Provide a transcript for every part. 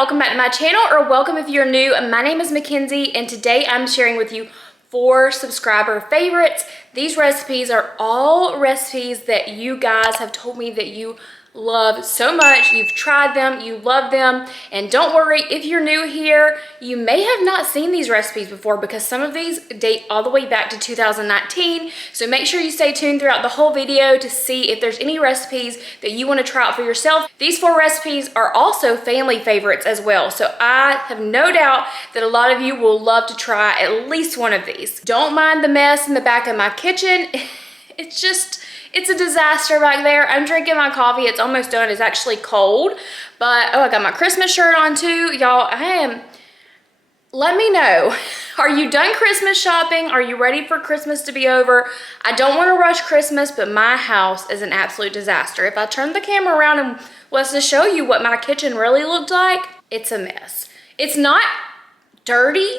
welcome back to my channel, or welcome if you're new. My name is Mackenzie and today I'm sharing with you 4 subscriber favorites. These recipes are all recipes that you guys have told me that you love so much. You've tried them, you love them, and don't worry if you're new here, you may have not seen these recipes before because some of these date all the way back to 2019. So make sure you stay tuned throughout the whole video to see if there's any recipes that you want to try out for yourself. These 4 recipes are also family favorites as well, so I have no doubt that a lot of you will love to try at least one of these. Don't mind the mess in the back of my kitchen. It's a disaster back there. I'm drinking my coffee. It's almost done. It's actually cold, but oh, I got my Christmas shirt on too. Y'all, let me know. Are you done Christmas shopping? Are you ready for Christmas to be over? I don't want to rush Christmas, but my house is an absolute disaster. If I turn the camera around and was to show you what my kitchen really looked like, it's a mess. It's not dirty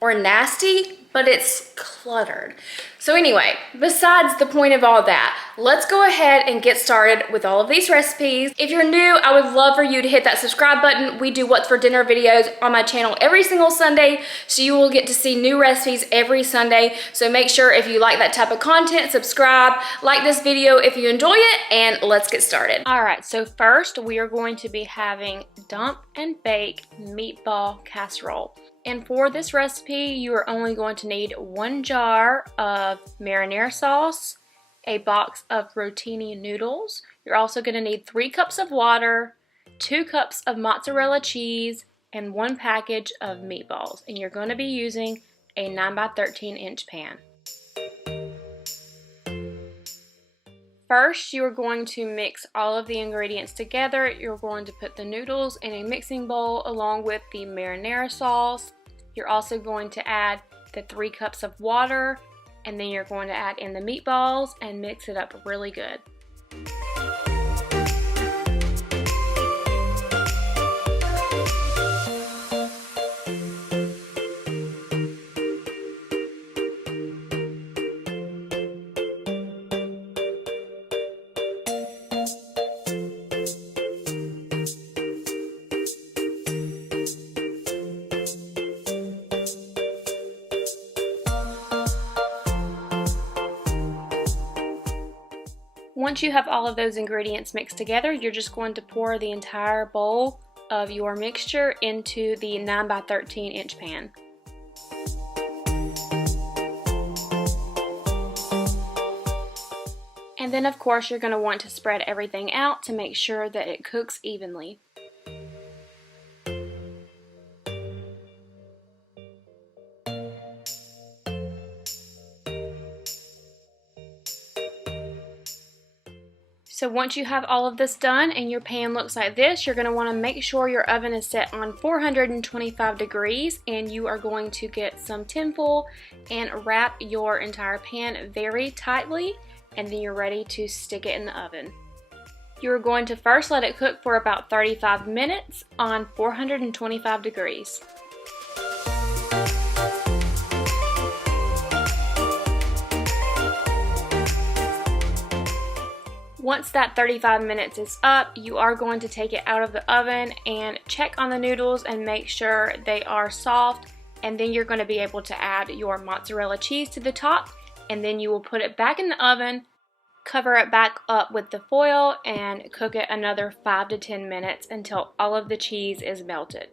or nasty, but it's cluttered. So anyway, besides the point of all that, let's go ahead and get started with all of these recipes. If you're new, I would love for you to hit that subscribe button. We do what's for dinner videos on my channel every single Sunday, so you will get to see new recipes every Sunday. So make sure if you like that type of content, subscribe, like this video if you enjoy it, and let's get started. All right, so first we are going to be having dump and bake meatball casserole. And for this recipe, you are only going to need 1 jar of marinara sauce, a box of rotini noodles. You're also going to need 3 cups of water, 2 cups of mozzarella cheese, and 1 package of meatballs. And you're going to be using a 9x13-inch pan. First, you're going to mix all of the ingredients together. You're going to put the noodles in a mixing bowl along with the marinara sauce. You're also going to add the 3 cups of water, and then you're going to add in the meatballs and mix it up really good. Once you have all of those ingredients mixed together, you're just going to pour the entire bowl of your mixture into the 9x13-inch pan. And then of course you're going to want to spread everything out to make sure that it cooks evenly. So once you have all of this done and your pan looks like this, you're going to want to make sure your oven is set on 425 degrees, and you are going to get some tinfoil and wrap your entire pan very tightly, and then you're ready to stick it in the oven. You're going to first let it cook for about 35 minutes on 425 degrees. Once that 35 minutes is up, you are going to take it out of the oven and check on the noodles and make sure they are soft, and then you're going to be able to add your mozzarella cheese to the top, and then you will put it back in the oven, cover it back up with the foil, and cook it another 5 to 10 minutes until all of the cheese is melted.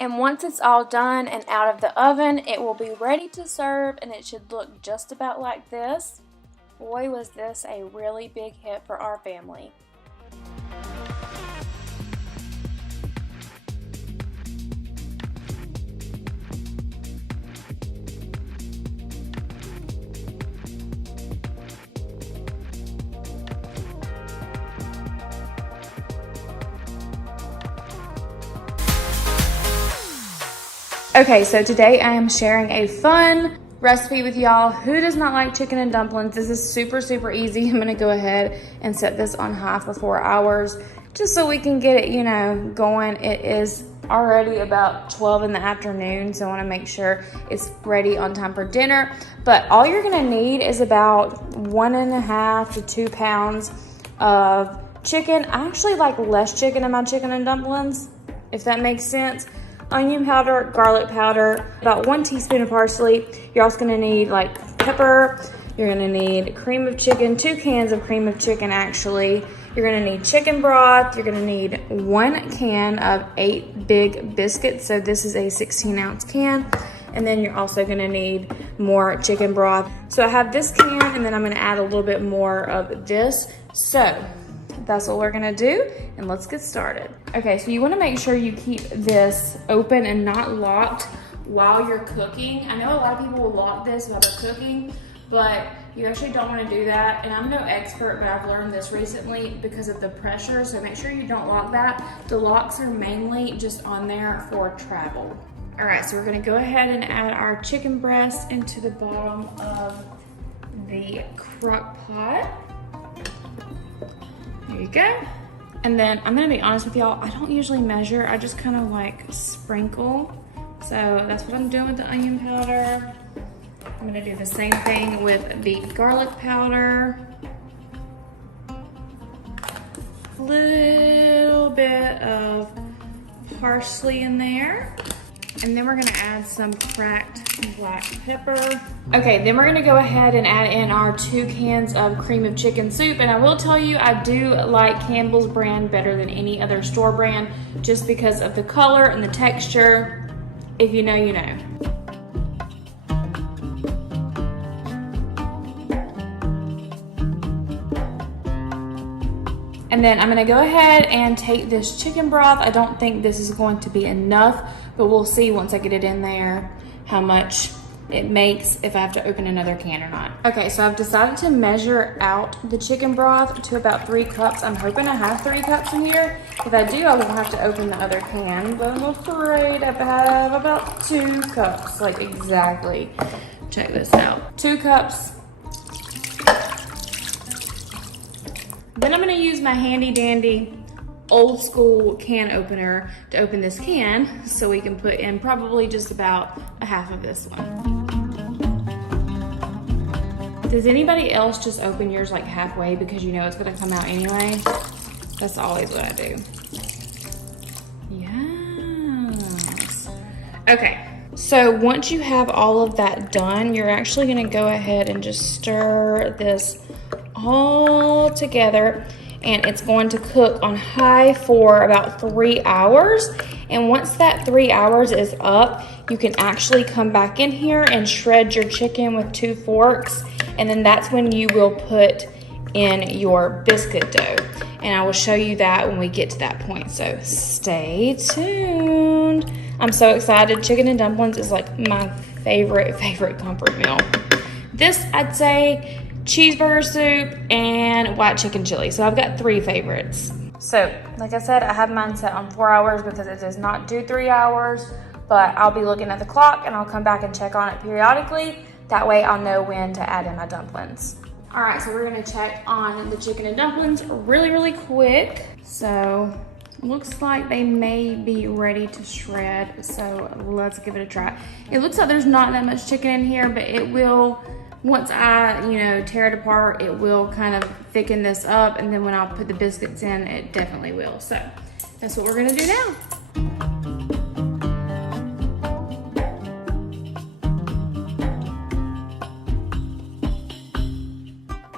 And once it's all done and out of the oven, it will be ready to serve, and it should look just about like this. Boy, was this a really big hit for our family. Okay, so today I am sharing a fun recipe with y'all. Who does not like chicken and dumplings? This is super, super easy. I'm gonna go ahead and set this on high for 4 hours just so we can get it, you know, going. It is already about 12 in the afternoon, so I wanna make sure it's ready on time for dinner. But all you're gonna need is about 1.5 to 2 pounds of chicken. I actually like less chicken in my chicken and dumplings, if that makes sense. Onion powder, garlic powder, about 1 teaspoon of parsley. You're also gonna need like pepper. You're gonna need cream of chicken, 2 cans of cream of chicken actually. You're gonna need chicken broth. You're gonna need 1 can of 8 big biscuits. So this is a 16-ounce can. And then you're also gonna need more chicken broth. So I have this can, and then I'm gonna add a little bit more of this. So that's what we're gonna do, and let's get started. Okay, so you wanna make sure you keep this open and not locked while you're cooking. I know a lot of people will lock this while they're cooking, but you actually don't wanna do that. And I'm no expert, but I've learned this recently because of the pressure, so make sure you don't lock that. The locks are mainly just on there for travel. All right, so we're gonna go ahead and add our chicken breast into the bottom of the crock pot. There you go. And then I'm gonna be honest with y'all, I don't usually measure, I just kind of like sprinkle. So that's what I'm doing with the onion powder. I'm gonna do the same thing with the garlic powder. A little bit of parsley in there. And then we're gonna add some cracked black pepper. Okay, then we're gonna go ahead and add in our 2 cans of cream of chicken soup. And I will tell you, I do like Campbell's brand better than any other store brand, just because of the color and the texture. If you know, you know. And then I'm gonna go ahead and take this chicken broth. I don't think this is going to be enough, but we'll see once I get it in there how much it makes, if I have to open another can or not. Okay, so I've decided to measure out the chicken broth to about 3 cups. I'm hoping I have 3 cups in here. If I do, I will have to open the other can, but I'm afraid I have about 2 cups, like exactly. Check this out, 2 cups. Then I'm gonna use my handy dandy old school can opener to open this can so we can put in probably just about a half of this one. Does anybody else just open yours like halfway because you know it's gonna come out anyway? That's always what I do. Yes. Okay, so once you have all of that done, you're actually gonna go ahead and just stir this all together, and it's going to cook on high for about 3 hours. And once that 3 hours is up, you can actually come back in here and shred your chicken with 2 forks, and then that's when you will put in your biscuit dough. And I will show you that when we get to that point, so stay tuned. I'm so excited. Chicken and dumplings is like my favorite comfort meal. This, I'd say, cheeseburger soup and white chicken chili. So I've got 3 favorites. So like I said, I have mine set on 4 hours because it does not do 3 hours, but I'll be looking at the clock and I'll come back and check on it periodically. That way I'll know when to add in my dumplings. All right, so we're gonna check on the chicken and dumplings really quick. So looks like they may be ready to shred. So let's give it a try. It looks like there's not that much chicken in here, but it will, once I, you know, tear it apart, it will kind of thicken this up, and then when I'll put the biscuits in, it definitely will. So that's what we're gonna do now.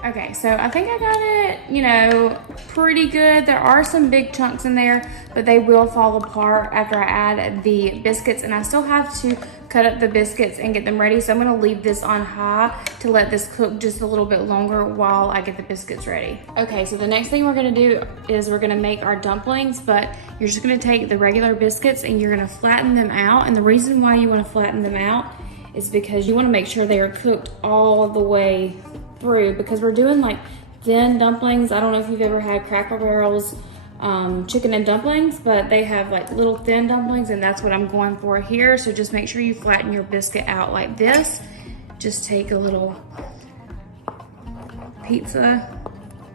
Okay, so I think I got it, you know, pretty good. There are some big chunks in there, but they will fall apart after I add the biscuits, and I still have to cut up the biscuits and get them ready. So I'm gonna leave this on high to let this cook just a little bit longer while I get the biscuits ready. Okay, so the next thing we're gonna do is we're gonna make our dumplings, but you're just gonna take the regular biscuits and you're gonna flatten them out. And the reason why you wanna flatten them out is because you wanna make sure they are cooked all the way through, because we're doing like thin dumplings. I don't know if you've ever had Cracker Barrel's chicken and dumplings, but they have like little thin dumplings, and that's what I'm going for here. So just make sure you flatten your biscuit out like this. Just take a little pizza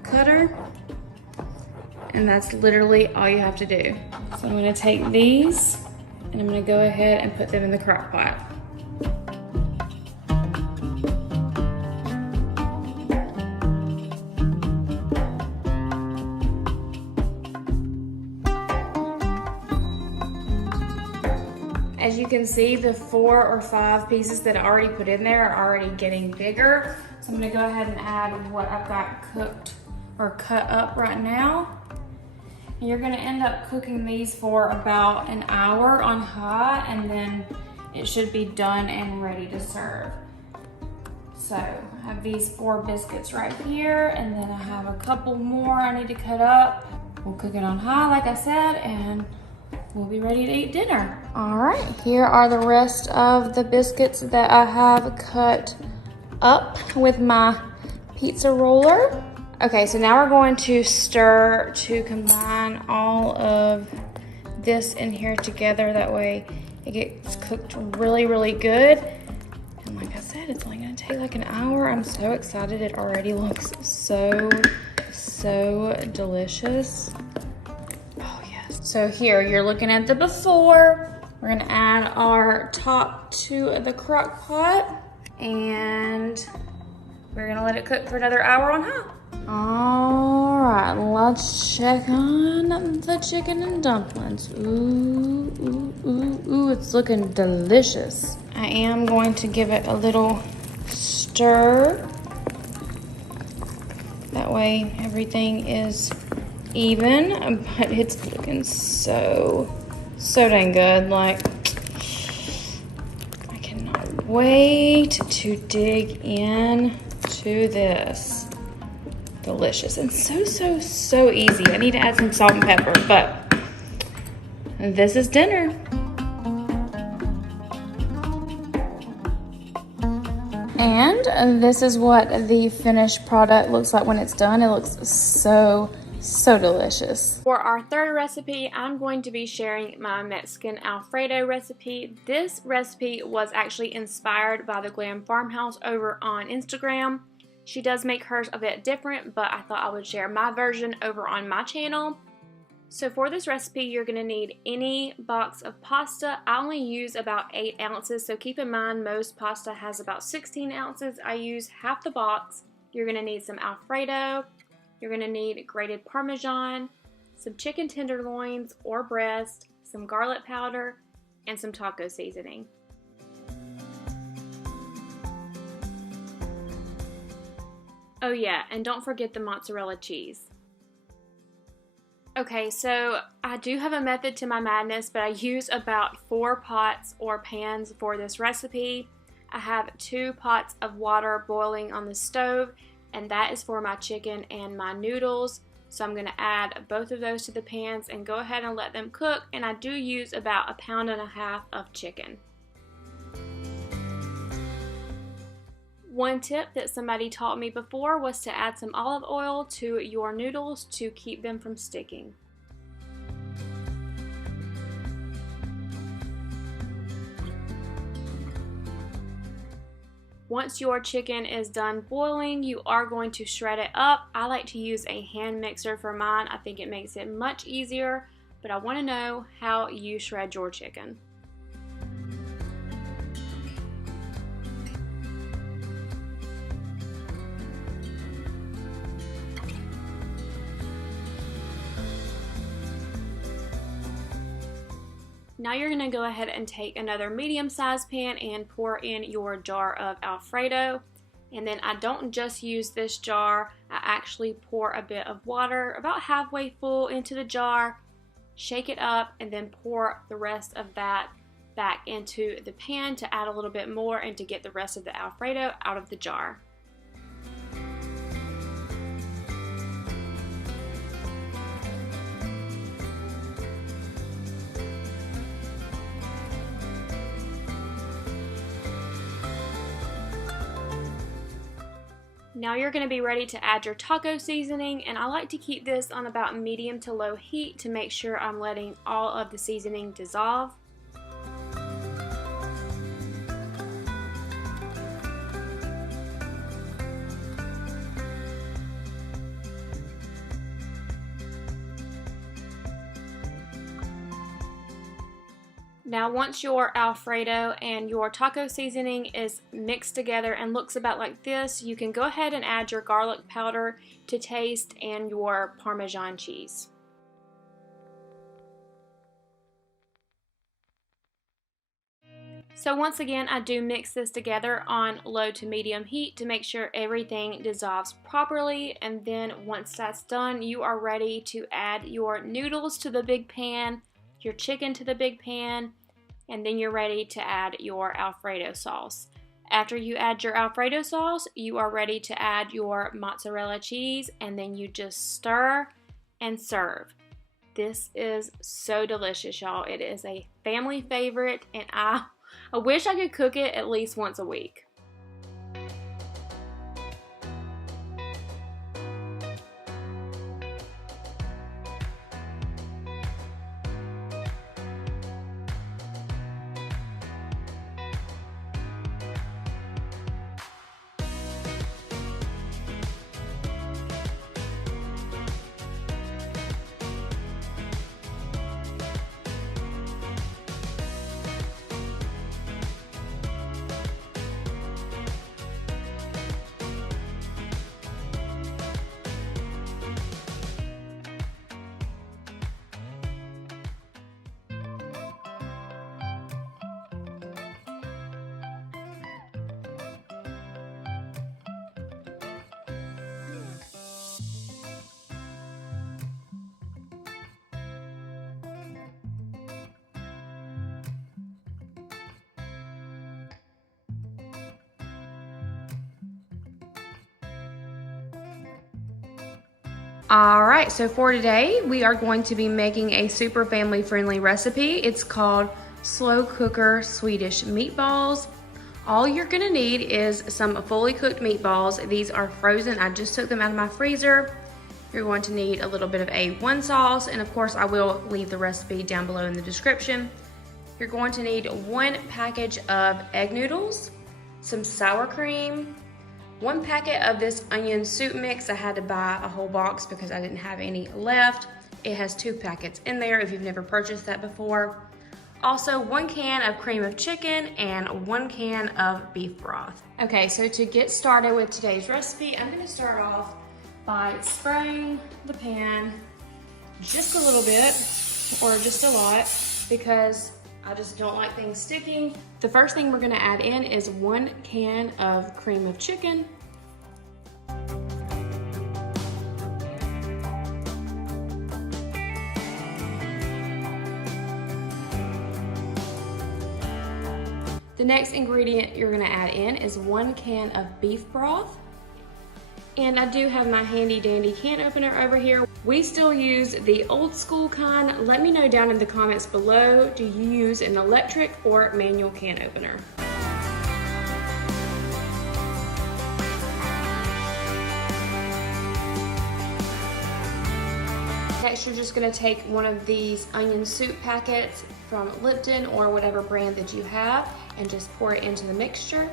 cutter, and that's literally all you have to do. So I'm gonna take these and I'm gonna go ahead and put them in the crock pot. As you can see, the 4 or 5 pieces that I already put in there are already getting bigger. So I'm gonna go ahead and add what I've got cooked or cut up right now. And you're gonna end up cooking these for about an hour on high, and then it should be done and ready to serve. So I have these 4 biscuits right here, and then I have a couple more I need to cut up. We'll cook it on high, like I said, and we'll be ready to eat dinner. All right, here are the rest of the biscuits that I have cut up with my pizza roller. Okay, so now we're going to stir to combine all of this in here together. That way it gets cooked really, really good. And like I said, it's only gonna take like an hour. I'm so excited. It already looks so delicious. So here, you're looking at the before. We're gonna add our top to the crock pot, and we're gonna let it cook for another hour on high. All right, let's check on the chicken and dumplings. Ooh, ooh, ooh, ooh, it's looking delicious. I am going to give it a little stir. That way everything is even, but it's looking so dang good. Like, I cannot wait to dig in to this. Delicious and so easy. I need to add some salt and pepper, but this is dinner. And this is what the finished product looks like when it's done. It looks so delicious. For our third recipe, I'm going to be sharing my Mexican Alfredo recipe. This recipe was actually inspired by the Glam Farmhouse over on Instagram. She does make hers a bit different, but I thought I would share my version over on my channel. So for this recipe, you're going to need any box of pasta. I only use about 8 ounces, so keep in mind most pasta has about 16 ounces. I use half the box. You're going to need some Alfredo. You're going to need grated Parmesan, some chicken tenderloins or breast, some garlic powder, and some taco seasoning. Oh yeah, and don't forget the mozzarella cheese. Okay, so I do have a method to my madness, but I use about 4 pots or pans for this recipe. I have 2 pots of water boiling on the stove, and that is for my chicken and my noodles. So I'm going to add both of those to the pans and go ahead and let them cook, and I do use about 1.5 pounds of chicken. One tip that somebody taught me before was to add some olive oil to your noodles to keep them from sticking. Once your chicken is done boiling, you are going to shred it up. I like to use a hand mixer for mine. I think it makes it much easier, but I want to know how you shred your chicken. Now you're going to go ahead and take another medium-sized pan and pour in your jar of Alfredo. And then I don't just use this jar, I actually pour a bit of water about halfway full into the jar, shake it up, and then pour the rest of that back into the pan to add a little bit more and to get the rest of the Alfredo out of the jar. Now you're going to be ready to add your taco seasoning, and I like to keep this on about medium to low heat to make sure I'm letting all of the seasoning dissolve. Now once your Alfredo and your taco seasoning is mixed together and looks about like this, you can go ahead and add your garlic powder to taste and your Parmesan cheese. So once again, I do mix this together on low to medium heat to make sure everything dissolves properly, and then once that's done, you are ready to add your noodles to the big pan, your chicken to the big pan, and then you're ready to add your Alfredo sauce. After you add your Alfredo sauce, you are ready to add your mozzarella cheese, and then you just stir and serve. This is so delicious, y'all. It is a family favorite, and I wish I could cook it at least once a week. Alright, so for today, we are going to be making a super family friendly recipe. It's called slow cooker Swedish meatballs. All you're gonna need is some fully cooked meatballs. These are frozen. I just took them out of my freezer. You're going to need a little bit of A1 sauce, and of course I will leave the recipe down below in the description. You're going to need 1 package of egg noodles, some sour cream, 1 packet of this onion soup mix. I had to buy a whole box because I didn't have any left. It has 2 packets in there if you've never purchased that before. Also 1 can of cream of chicken and 1 can of beef broth. Okay, so to get started with today's recipe, I'm gonna start off by spraying the pan just a little bit, or just a lot, because I just don't like things sticking. The first thing we're gonna add in is 1 can of cream of chicken. The next ingredient you're gonna add in is 1 can of beef broth. And I do have my handy dandy can opener over here. We still use the old school kind. Let me know down in the comments below, do you use an electric or manual can opener? Next, you're just gonna take one of these onion soup packets from Lipton or whatever brand that you have and just pour it into the mixture.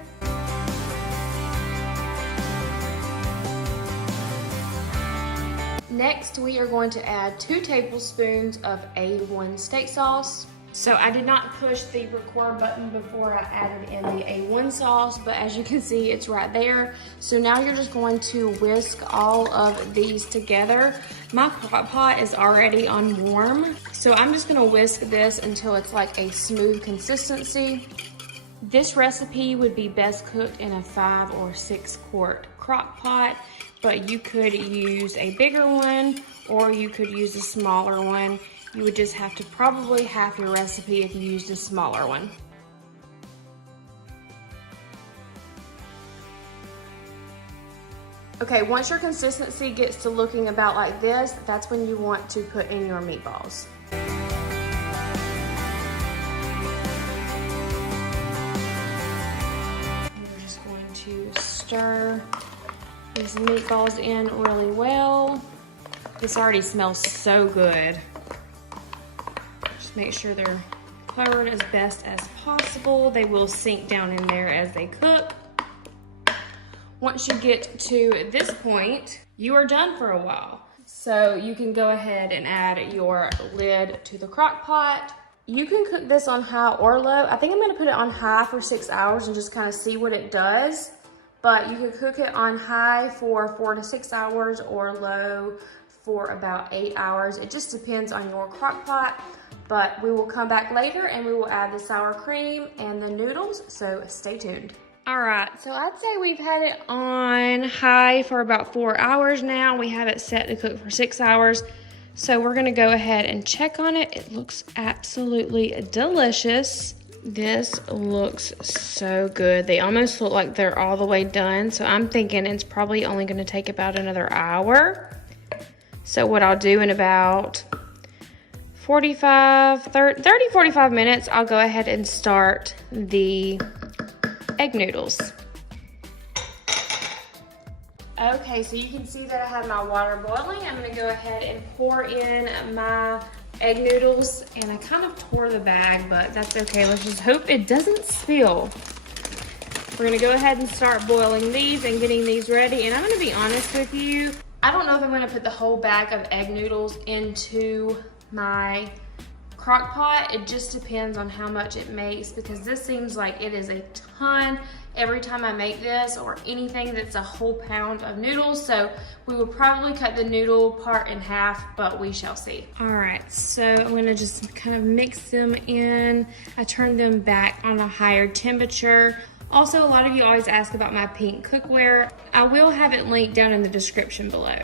Next, we are going to add 2 tablespoons of A1 steak sauce. So I did not push the record button before I added in the A1 sauce, but as you can see, it's right there. So now you're just going to whisk all of these together. My Crockpot is already on warm, so I'm just gonna whisk this until it's like a smooth consistency. This recipe would be best cooked in a 5 or 6 quart Crockpot, but you could use a bigger one or you could use a smaller one. You would just have to probably half your recipe if you used a smaller one. Okay, once your consistency gets to looking about like this, that's when you want to put in your meatballs. We're just going to stir these meatballs in really well. This already smells so good. Just make sure they're covered as best as possible. They will sink down in there as they cook. Once you get to this point, you are done for a while. So you can go ahead and add your lid to the crock pot. You can cook this on high or low. I think I'm gonna put it on high for 6 hours and just kind of see what it does. But you can cook it on high for 4 to 6 hours or low for about 8 hours. It just depends on your crock pot. But we will come back later and we will add the sour cream and the noodles, so stay tuned. All right, so I'd say we've had it on high for about 4 hours now. We have it set to cook for 6 hours. So we're gonna go ahead and check on it. It looks absolutely delicious. This looks so good. They almost look like they're all the way done. So I'm thinking it's probably only gonna take about another hour. So what I'll do in about 30-45 minutes, I'll go ahead and start the egg noodles. Okay, so you can see that I have my water boiling. I'm gonna go ahead and pour in my egg noodles, and I kind of tore the bag, but that's okay. Let's just hope it doesn't spill. We're gonna go ahead and start boiling these and getting these ready. And I'm gonna be honest with you, I don't know if I'm gonna put the whole bag of egg noodles into my crock pot. It just depends on how much it makes, because this seems like it is a ton every time I make this, or anything that's a whole pound of noodles. So we will probably cut the noodle part in half, but we shall see. All right, so I'm gonna just kind of mix them in. I turned them back on a higher temperature. Also, a lot of you always ask about my pink cookware. I will have it linked down in the description below.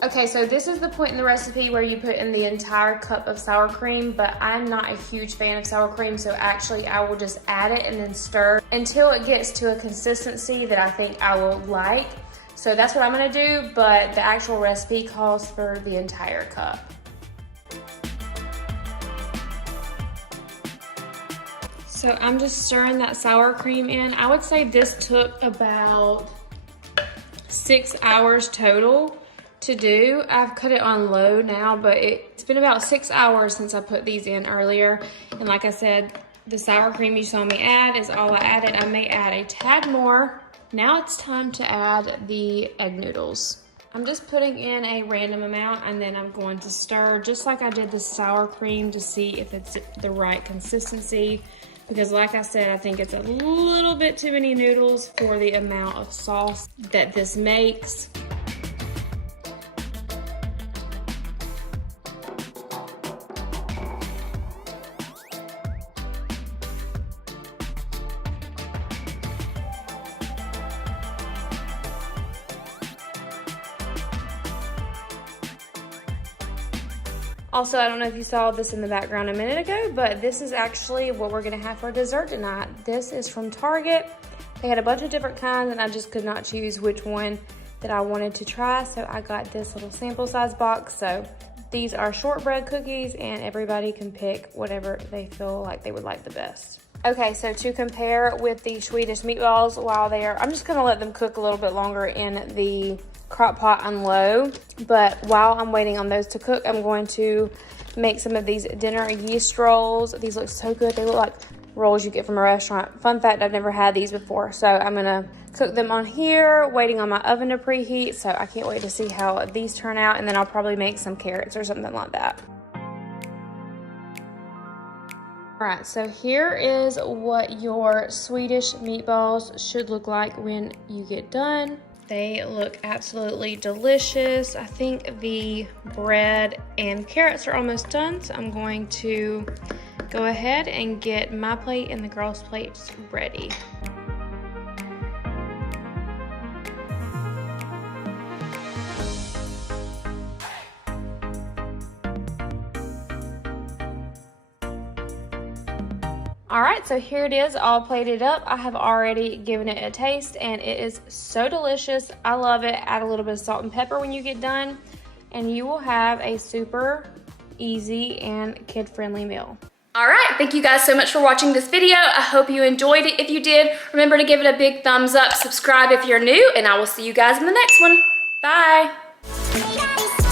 Okay, so this is the point in the recipe where you put in the entire cup of sour cream, but I'm not a huge fan of sour cream, so actually I will just add it and then stir until it gets to a consistency that I think I will like. So that's what I'm gonna do, but the actual recipe calls for the entire cup. So I'm just stirring that sour cream in. I would say this took about 6 hours total to do. I've cut it on low now, but it's been about 6 hours since I put these in earlier. And like I said, the sour cream you saw me add is all I added. I may add a tad more. Now it's time to add the egg noodles. I'm just putting in a random amount, and then I'm going to stir just like I did the sour cream to see if it's the right consistency. Because like I said, I think it's a little bit too many noodles for the amount of sauce that this makes. Also, I don't know if you saw this in the background a minute ago, but this is actually what we're gonna have for dessert tonight. This is from Target. They had a bunch of different kinds, and I just could not choose which one that I wanted to try, so I got this little sample size box. So these are shortbread cookies, and everybody can pick whatever they feel like they would like the best. Okay, so to compare with the Swedish meatballs, while they are, I'm just gonna let them cook a little bit longer in the crock pot on low, but while I'm waiting on those to cook, I'm going to make some of these dinner yeast rolls. These look so good. They look like rolls you get from a restaurant. Fun fact, I've never had these before, so I'm gonna cook them on here, waiting on my oven to preheat. So I can't wait to see how these turn out, and then I'll probably make some carrots or something like that. All right, so here is what your Swedish meatballs should look like when you get done. They look absolutely delicious. I think the bread and carrots are almost done, so I'm going to go ahead and get my plate and the girls' plates ready. All right, so here it is all plated up. I have already given it a taste, and it is so delicious. I love it. Add a little bit of salt and pepper when you get done. and you will have a super easy and kid-friendly meal. All right, thank you guys so much for watching this video. I hope you enjoyed it. If you did, remember to give it a big thumbs up, subscribe if you're new, and I will see you guys in the next one. Bye.